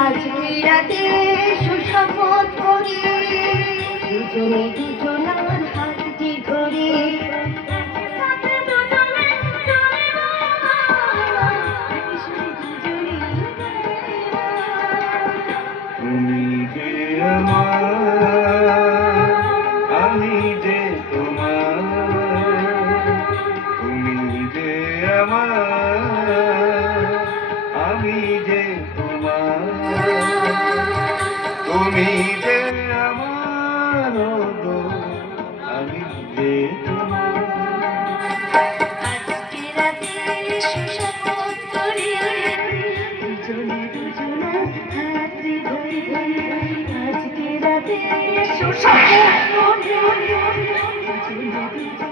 আজকে রাতে সুশপথ করি দুজনে দুজনার হাতটি ধরে তুমি যে আমার আমি যে তোমার তুমি যে আমার আমি যে তোমার তুমি যে আমার আমি যে তোমার আজকে রাতে সুশপথ করি দুজনে দুজনার হাতটি ধরে আজকে রাতে সুশপথ করি দুজনে দুজনার